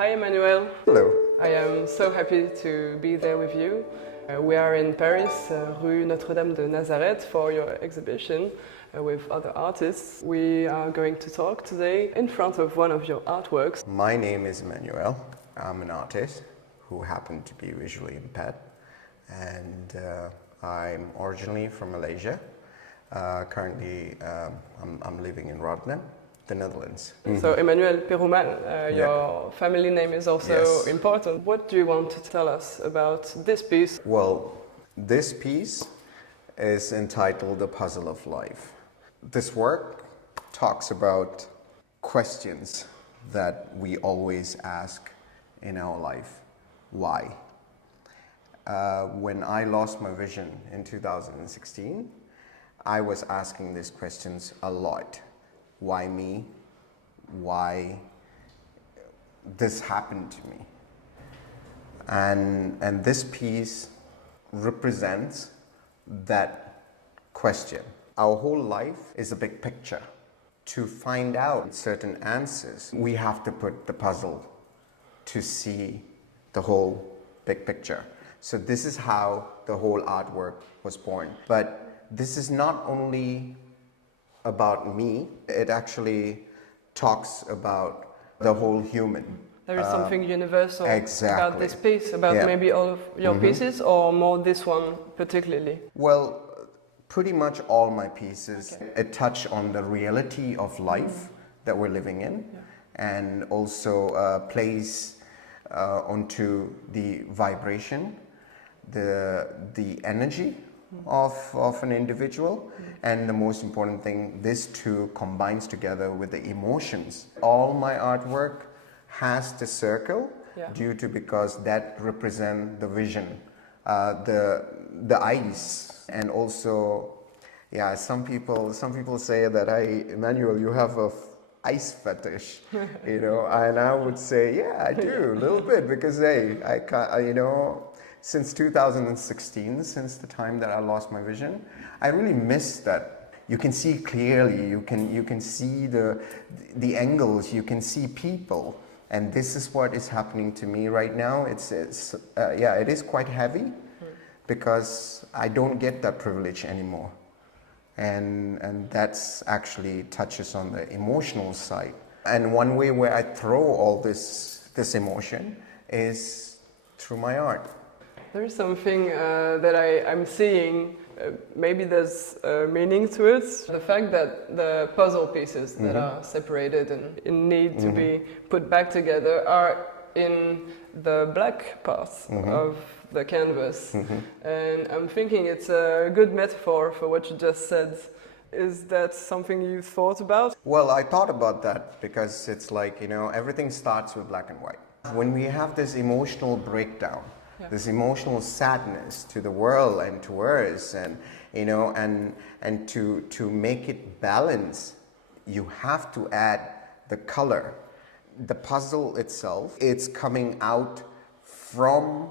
Hi Emmanuel. Hello. I am so happy to be there with you. We are in Paris, Rue Notre-Dame de Nazareth, for your exhibition with other artists. We are going to talk today in front of one of your artworks. My name is Emmanuel. I'm an artist who happen to be visually impaired, and I'm originally from Malaysia. Currently, I'm living in Rotterdam, the Netherlands. So Emmanuel Perumal, your family name is also Yes. important. What do you want to tell us about this piece? Well, this piece is entitled The Puzzle of Life. This work talks about questions that we always ask in our life. Why? When I lost my vision in 2016, I was asking these questions a lot. Why me? Why this happened to me? And this piece represents that question. Our whole life is a big picture. To find out certain answers, we have to put the puzzle to see the whole big picture. So this is how the whole artwork was born. But this is not only about me, it actually talks about the whole human. There is something universal exactly. about this piece, about maybe all of your pieces, or more this one particularly? Well, pretty much all my pieces, it touch on the reality of life that we're living in, and also plays onto the vibration, the energy of an individual, and the most important thing, this two combines together with the emotions. All my artwork has the circle because that represent the vision, the eyes, and also some people say that Emmanuel, you have a ice fetish, and I would say I do a little bit, because I can't, since 2016, since the time that I lost my vision, I really miss that. You can see clearly, you can see the angles, you can see people, and this is what is happening to me right now. It is quite heavy, because I don't get that privilege anymore, and that's actually touches on the emotional side. And one way where I throw all this emotion is through my art. There is something that I'm seeing, maybe there's meaning to it. The fact that the puzzle pieces that are separated and in need to be put back together are in the black parts of the canvas. And I'm thinking it's a good metaphor for what you just said. Is that something you thought about? Well, I thought about that because it's like, everything starts with black and white. When we have this emotional breakdown, this emotional sadness to the world and to us, and and to make it balance, you have to add the color. The puzzle itself, it's coming out from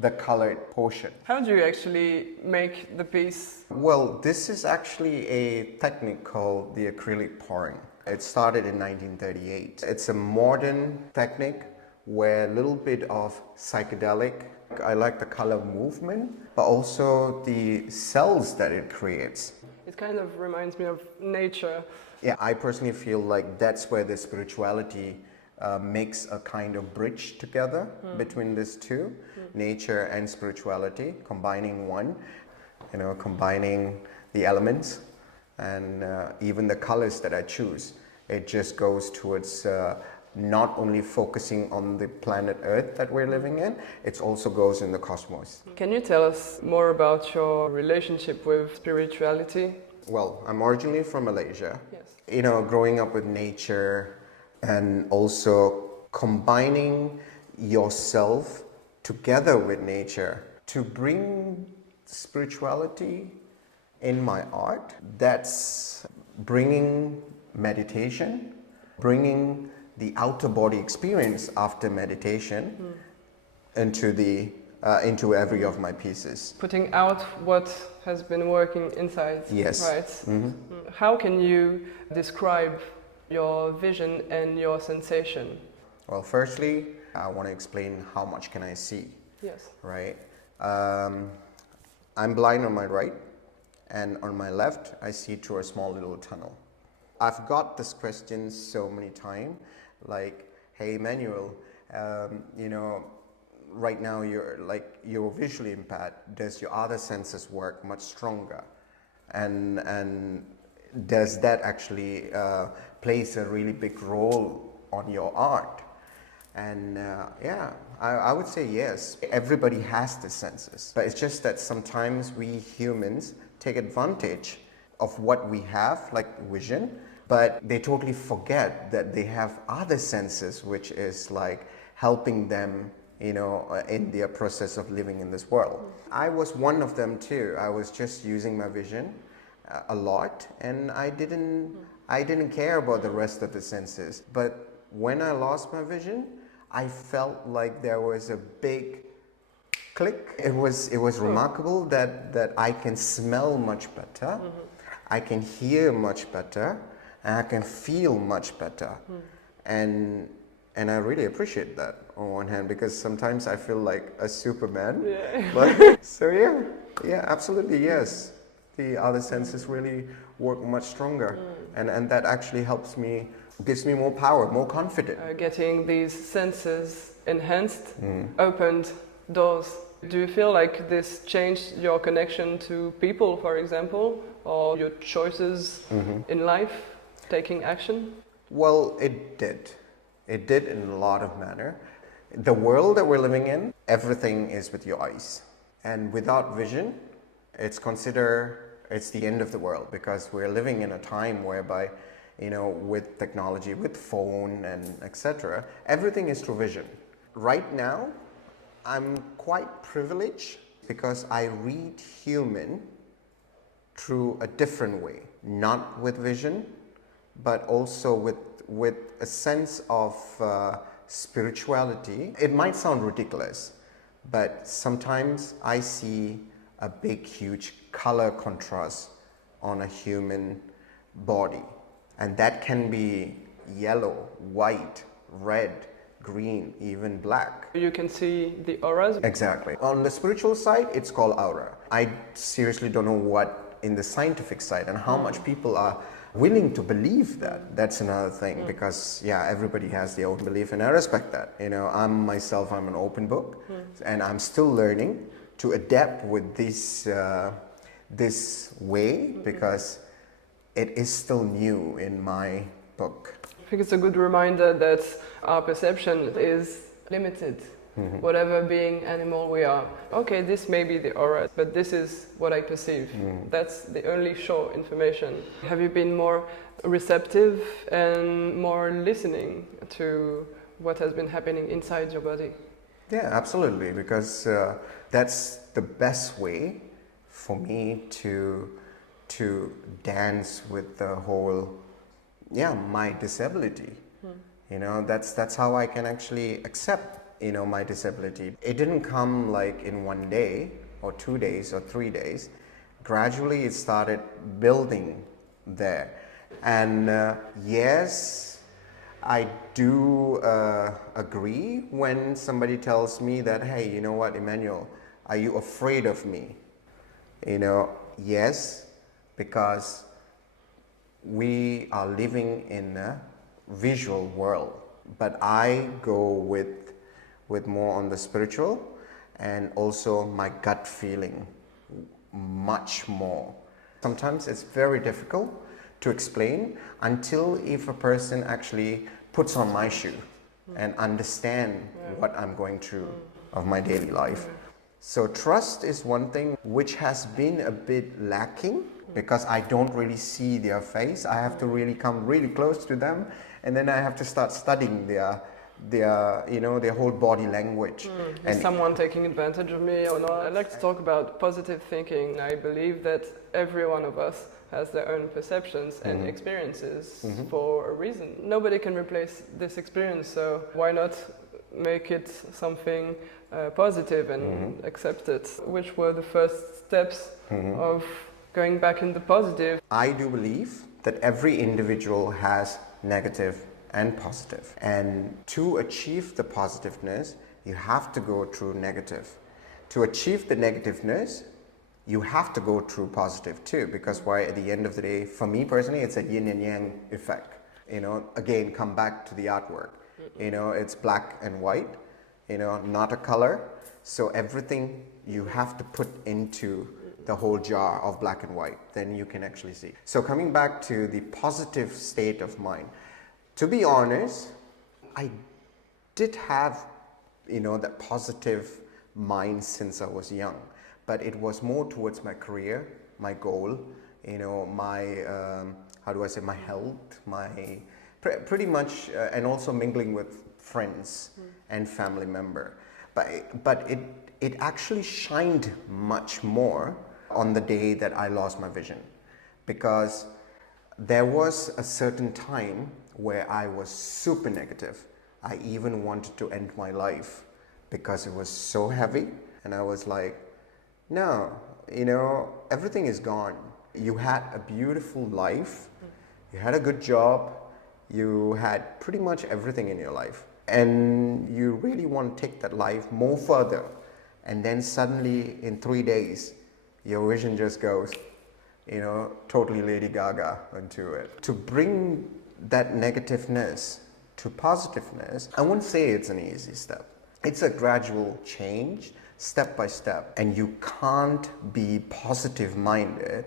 the colored portion. How do you actually make the piece? Well, this is actually a technique called the acrylic pouring. It started in 1938. It's a modern technique where a little bit of psychedelic. I like the color movement, but also the cells that it creates. It kind of reminds me of nature. Yeah, I personally feel like that's where the spirituality makes a kind of bridge together between these two, nature and spirituality, combining one, combining the elements, and even the colors that I choose. It just goes towards not only focusing on the planet Earth that we're living in, it also goes in the cosmos. Can you tell us more about your relationship with spirituality? Well, I'm originally from Malaysia. Yes. Growing up with nature and also combining yourself together with nature to bring spirituality in my art. That's bringing meditation, bringing the outer body experience after meditation into every of my pieces. Putting out what has been working inside. Yes. Right. How can you describe your vision and your sensation? Well, firstly, I want to explain how much can I see, Yes. right? I'm blind on my right, and on my left, I see through a small little tunnel. I've got this question so many times, like, hey, Emmanuel, right now you're visually impaired. Does your other senses work much stronger? And does that actually plays a really big role on your art? And I would say yes. Everybody has the senses, but it's just that sometimes we humans take advantage of what we have, like vision, but they totally forget that they have other senses, which is like helping them, in their process of living in this world. I was one of them too. I was just using my vision a lot, and I didn't care about the rest of the senses. But when I lost my vision, I felt like there was a big click. It was remarkable that I can smell much better, I can hear much better, and I can feel much better. And I really appreciate that on one hand, because sometimes I feel like a Superman. Yeah. But so yeah, absolutely yes. The other senses really work much stronger, and that actually helps me, gives me more power, more confidence. Getting these senses enhanced opened doors. Do you feel like this changed your connection to people, for example, or your choices in life, taking action? Well, it did. It did in a lot of manner. The world that we're living in, everything is with your eyes. And without vision, it's the end of the world, because we're living in a time whereby, with technology, with phone and etc., everything is through vision. Right now, I'm quite privileged because I read human through a different way, not with vision, but also with a sense of spirituality. It might sound ridiculous, but sometimes I see a big, huge color contrast on a human body. And that can be yellow, white, red, green, even black. You can see the auras. Exactly. On the spiritual side, it's called aura. I seriously don't know what in the scientific side and how much people are willing to believe that. That's another thing, because everybody has their own belief, and I respect that. I'm an open book, and I'm still learning to adapt with this way, because it is still new in my book. I think it's a good reminder that our perception is limited. Whatever being animal we are. Okay, this may be the aura, but this is what I perceive. That's the only sure information. Have you been more receptive and more listening to what has been happening inside your body? Yeah, absolutely, because that's the best way for me to dance with the whole, my disability. That's how I can actually accept, my disability. It didn't come like in one day or 2 days or 3 days. Gradually it started building there. And yes, I do agree when somebody tells me that, hey, you know what, Emmanuel, are you afraid of me? Yes, because we are living in a visual world, but I go with more on the spiritual, and also my gut feeling much more. Sometimes it's very difficult to explain until if a person actually puts on my shoe and understand what I'm going through of my daily life. So trust is one thing which has been a bit lacking, because I don't really see their face. I have to really come really close to them, and then I have to start studying their whole body language. Is someone taking advantage of me or not? I'd like to talk about positive thinking. I believe that every one of us has their own perceptions and experiences for a reason. Nobody can replace this experience, so why not make it something positive and accept it? Which were the first steps of going back in the positive? I do believe that every individual has negative and positive. And to achieve the positiveness, you have to go through negative. To achieve the negativeness, you have to go through positive too, because why, at the end of the day, for me personally, it's a yin and yang effect. You know, again, come back to the artwork. You know, it's black and white, you know, not a color. So everything you have to put into the whole jar of black and white, then you can actually see. So coming back to the positive state of mind, to be honest, I did have, you know, that positive mind since I was young, but it was more towards my career, my goal, you know, my, how do I say, my health, my, pretty much, and also mingling with friends and family member. But it actually shined much more on the day that I lost my vision, because there was a certain time where I was super negative. I even wanted to end my life because it was so heavy, and I was like, no, you know, everything is gone. You had a beautiful life, you had a good job, you had pretty much everything in your life, and you really want to take that life more further, and then suddenly in 3 days your vision just goes, you know, totally Lady Gaga into it. To bring that negativeness to positiveness, I wouldn't say it's an easy step. It's a gradual change, step by step, and you can't be positive minded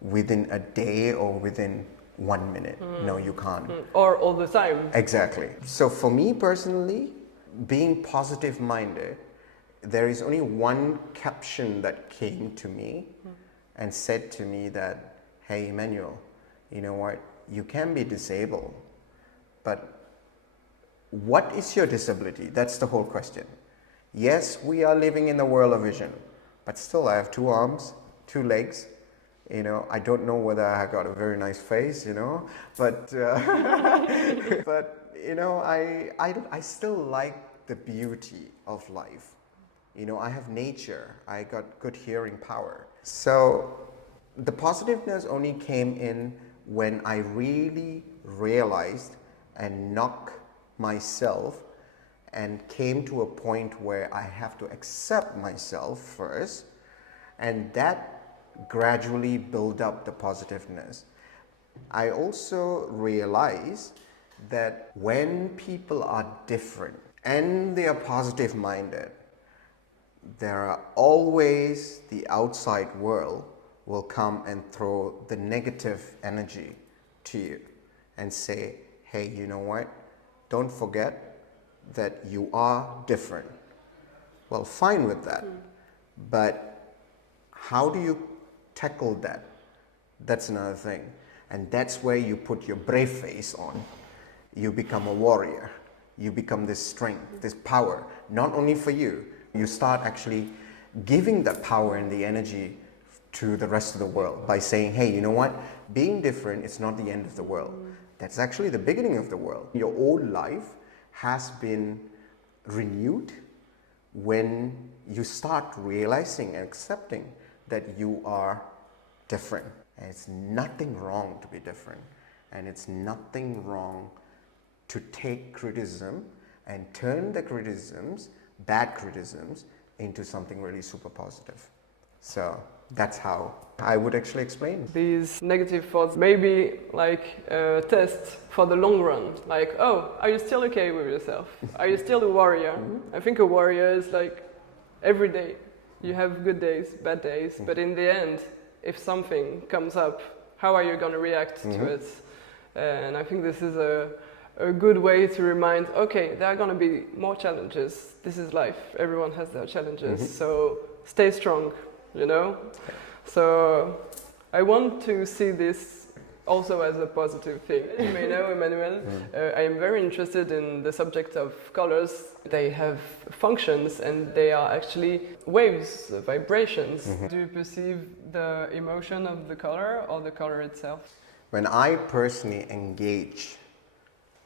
within a day or within 1 minute. No, you can't. Or all the time. Exactly. So for me personally, being positive minded, there is only one caption that came to me and said to me that, hey Emmanuel, you know what, you can be disabled, but what is your disability? That's the whole question. Yes, we are living in the world of vision, but still I have 2 arms, 2 legs. You know, I don't know whether I got a very nice face, you know, but but you know, I still like the beauty of life. You know, I have nature, I got good hearing power. So the positiveness only came in when I really realized and knocked myself and came to a point where I have to accept myself first, and that gradually build up the positiveness. I also realize that when people are different and they are positive minded, there are always the outside world will come and throw the negative energy to you and say, hey, you know what, don't forget that you are different. Well, fine with that, but how do you tackle that? That's another thing. And that's where you put your brave face on. You become a warrior. You become this strength, this power, not only for you. You start actually giving that power and the energy to the rest of the world by saying, hey, you know what? Being different is not the end of the world. That's actually the beginning of the world. Your old life has been renewed when you start realizing and accepting that you are different. And it's nothing wrong to be different. And it's nothing wrong to take criticism and turn the criticisms, bad criticisms, into something really super positive. So that's how I would actually explain. These negative thoughts may be like a test for the long run. Like, oh, are you still okay with yourself? Are you still a warrior? I think a warrior is like every day. You have good days, bad days, but in the end, if something comes up, how are you going to react to it? And I think this is a good way to remind, okay, there are going to be more challenges. This is life. Everyone has their challenges. So stay strong, you know? So I want to see this also as a positive thing. You may know, Emmanuel, I am very interested in the subject of colors. They have functions and they are actually waves, vibrations. Do you perceive the emotion of the color or the color itself? When I personally engage,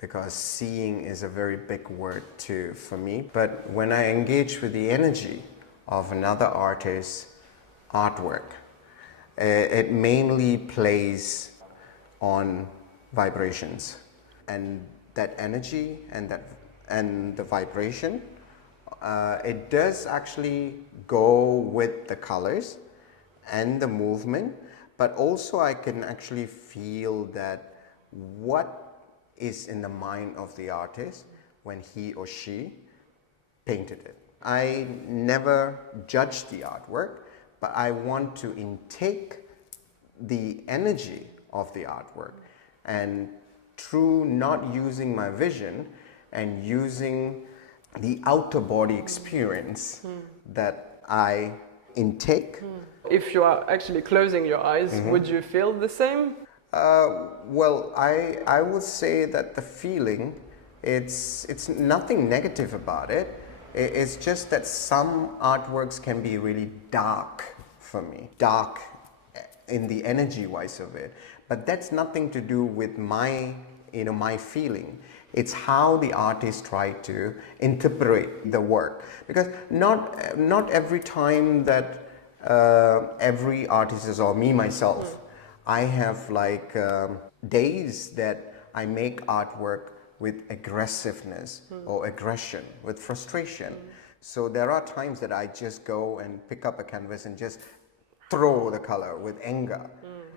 because seeing is a very big word too for me, but when I engage with the energy of another artist's artwork, it mainly plays on vibrations. And that energy and the vibration, it does actually go with the colors and the movement, but also I can actually feel that what is in the mind of the artist when he or she painted it. I never judge the artwork, but I want to intake the energy of the artwork, and through not using my vision and using the outer body experience that I intake. If you are actually closing your eyes, would you feel the same? Well, I would say that the feeling, it's nothing negative about it. It's just that some artworks can be really dark for me, dark in the energy wise of it. But that's nothing to do with my feeling. It's how the artist tried to interpret the work. Because not every time that every artist is, or me myself, I have like days that I make artwork with aggressiveness or aggression, with frustration. So there are times that I just go and pick up a canvas and just throw the color with anger,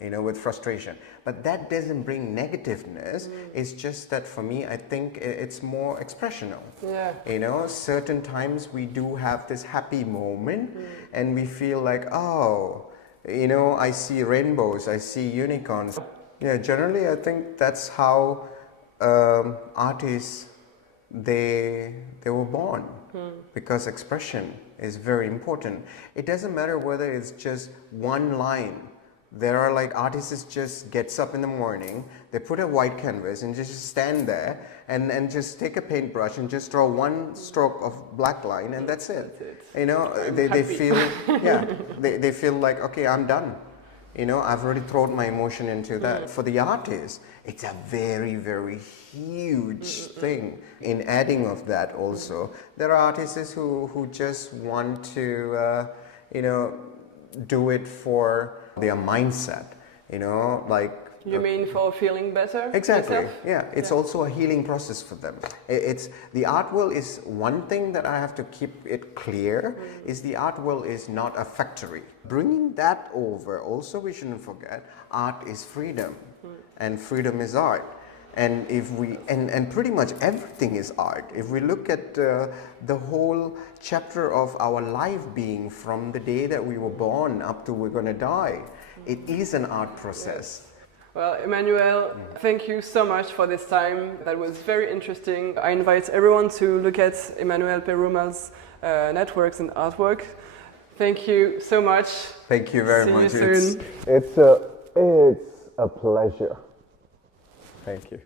with frustration. But that doesn't bring negativeness. It's just that for me, I think it's more expressional. Yeah. Certain times we do have this happy moment and we feel like, oh, I see rainbows, I see unicorns. Yeah, generally I think that's how artists, they were born, because expression is very important. It doesn't matter whether it's just one line. There are like artists just gets up in the morning, they put a white canvas and just stand there and just take a paintbrush and just draw one stroke of black line, and that's it. They feel, yeah, they feel like, okay, I'm done. I've already thrown my emotion into that. For the artist, it's a very, very huge thing. In adding of that also, there are artists who just want to, do it for their mindset, like... You mean for feeling better? Exactly, yourself? yeah. It's also a healing process for them. The art world is one thing that I have to keep it clear, is the art world is not a factory. Bringing that over, also we shouldn't forget, art is freedom, and freedom is art. And if we and pretty much everything is art. If we look at the whole chapter of our life being from the day that we were born up to we're going to die, it is an art process. Well, Emmanuel, thank you so much for this time. That was very interesting. I invite everyone to look at Emmanuel Perumal's networks and artwork. Thank you so much. Thank you very much. See you soon. It's a pleasure. Thank you.